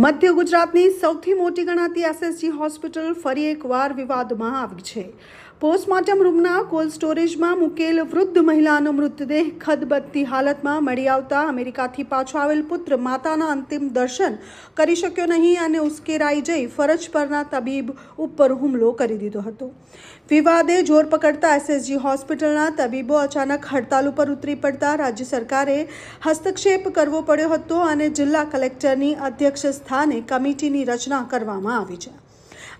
મધ્ય ગુજરાતની સૌથી મોટી ગણાતી એસએસજી હોસ્પિટલ ફરી એકવાર વિવાદમાં આવી છે। પોસ્ટમોર્ટમ રૂમના કોલ્ડ સ્ટોરેજમાં મૂકેલ વૃદ્ધ મહિલાનો મૃતદેહ ખદબદતી હાલતમાં મળી આવતા અમેરિકાથી પાછો આવેલ પુત્ર માતાના અંતિમ દર્શન કરી શક્યો નહીં અને ઉશ્કેરાઈ જઈ ફરજ પરના તબીબ ઉપર હુમલો કરી દીધો હતો। વિવાદે જોર પકડતા એસએસજી હોસ્પિટલના તબીબો અચાનક હડતાલ ઉપર ઉતરી પડતા રાજ્ય સરકારે હસ્તક્ષેપ કરવો પડ્યો હતો અને જિલ્લા કલેક્ટરની અધ્યક્ષ સ્થાને કમિટીની રચના કરવામાં આવી છે।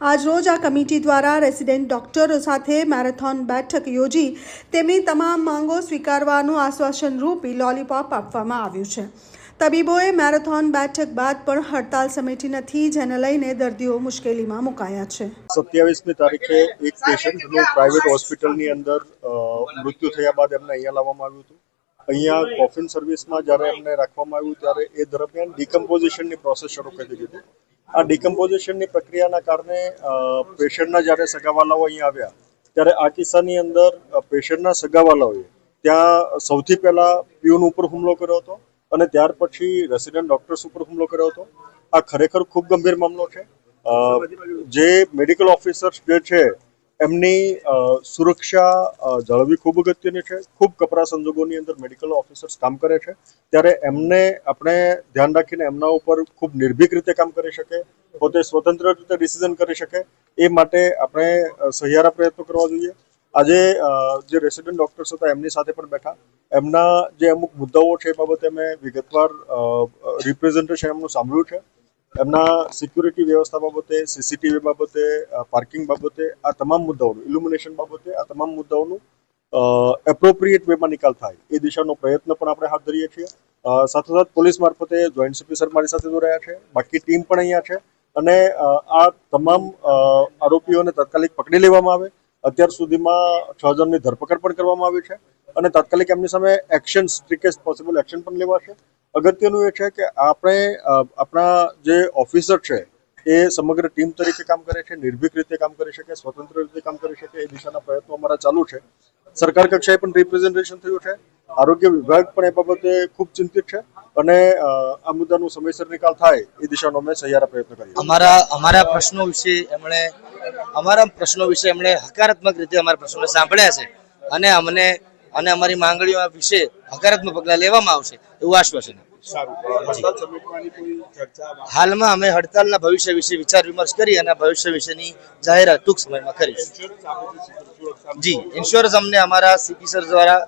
આજ રોજ આ કમિટી દ્વારા રેસિડેન્ટ ડોક્ટરો સાથે મેરેથોન બેઠક યોજી તેમની તમામ માંગો સ્વીકારવાનું આશ્વાસન રૂપી લોલીપોપ આપવામાં આવ્યું છે। તબીબોએ મેરેથોન બેઠક બાદ પણ હડતાલ સમેટી નથી, જેને લઈને દર્દીઓ મુશ્કેલીમાં મુકાયા છે। 27મી તારીખે એક પેશન્ટનું પ્રાઇવેટ હોસ્પિટલની અંદર મૃત્યુ થયા બાદ એમને અહીંયા લાવવામાં આવ્યું હતું। અહીંયા કોફિન સર્વિસમાં જ્યારે એમને રાખવામાં આવ્યું ત્યારે એ દરમિયાન ડિકમ્પોઝિશનની પ્રોસેસ શરૂ કરી દીધી હતી। આ ડિકમ્પોઝિશનની પ્રક્રિયાના કારણે પેશન્ટના જ્યારે સગાવાલાઓ અહીંયા આવ્યા ત્યારે આ કિસ્સાની અંદર પેશન્ટના સગાવાલાઓએ ત્યાં સૌથી પહેલાં પીઓન ઉપર હુમલો કર્યો હતો અને ત્યાર પછી રેસિડેન્ટ ડોક્ટર્સ ઉપર હુમલો કર્યો હતો। આ ખરેખર ખૂબ ગંભીર મામલો છે। જે મેડિકલ ઓફિસર્સ જે છે એમની સુરક્ષા જાળવવી ખૂબ અગત્યની છે। ખૂબ કપરા સંજોગોની અંદર મેડિકલ ઓફિસર્સ કામ કરે છે ત્યારે એમને આપણે ધ્યાન રાખીને એમના ઉપર ખૂબ નિર્ભીક રીતે કામ કરી શકે, પોતે સ્વતંત્ર રીતે ડિસિઝન કરી શકે એ માટે આપણે સહિયારા પ્રયત્નો કરવા જોઈએ। આજે જે રેસિડેન્ટ ડોક્ટર્સ હતા એમની સાથે પણ બેઠા, એમના જે અમુક મુદ્દાઓ છે એ બાબતે મેં વિગતવાર રિપ્રેઝન્ટેશન એમનું સાંભળ્યું છે। એમના સિક્યુરિટી વ્યવસ્થા બાબતે, સીસીટીવી બાબતે, પાર્કિંગ બાબતે, આ તમામ મુદ્દાઓનું, ઇલ્યુમિનેશન બાબતે આ તમામ મુદ્દાઓનું એપ્રોપ્રિએટ વેમાં નિકાલ થાય એ દિશાનો પ્રયત્ન પણ આપણે હાથ ધરીએ છીએ। સાથોસાથ પોલીસ મારફતે જોઈન્ટ સીપી સર મારી સાથે જોડાયા છે, બાકી ટીમ પણ અહીંયા છે અને આ તમામ આરોપીઓને તાત્કાલિક પકડી લેવામાં આવે। અત્યાર સુધીમાં 6 જણની ધરપકડ પણ કરવામાં આવી છે અને તાત્કાલિક એમની સામે એક્શન, સ્ટ્રિકેસ્ટ પોસિબલ એક્શન પણ લેવાશે। અગત્યનું એ છે કે આપણે આપણા જે ઓફિસર છે એ સમગ્ર ટીમ તરીકે કામ કરે છે, નિર્ભીક રીતે કામ કરી શકે, સ્વતંત્ર રીતે કામ કરી શકે એ દિશાના પ્રયત્નો અમારા ચાલુ છે। સરકાર કક્ષાએ પણ રિપ્રેઝન્ટેશન થયું છે, આરોગ્ય વિભાગ પણ એ બાબતે ખૂબ ચિંતિત છે અને આ મુદ્દાનો સમયસર નિકાલ થાય એ દિશાનો અમે સહિયારા પ્રયત્ન કરીએ। અમારા પ્રશ્નો વિશે એમણે હકારાત્મક રીતે અમારા પ્રશ્નો સાંભળ્યા છે અને અમારી માંગણીઓ વિશે હકારાત્મક પગલાં લેવામાં આવશે એવું આશ્વાસન હાલમાં અમે હડતાલના ભવિષ્ય વિશે વિચાર વિમર્શ કરી અને ભવિષ્ય વિશેની જાહેરાત ટૂંક સમયમાં કરીશું। જી, ઇન્સ્યોરન્સ અમને અમારા સીપી સર દ્વારા,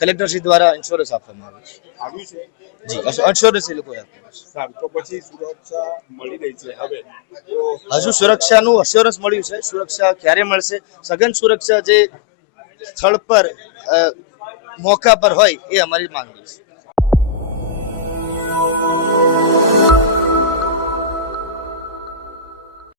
કલેક્ટરશ્રી દ્વારા ઇન્સ્યોરન્સ આપવામાં આવે છે। જી, ઇન્સ્યોરન્સ એ લોકોએ હજુ સુરક્ષાનું અશ્યોરન્સ મળ્યું છે। સુરક્ષા ક્યારે મળશે, સઘન સુરક્ષા જે સ્થળ પર મોકા પર હોય એ અમારી માંગણી છે।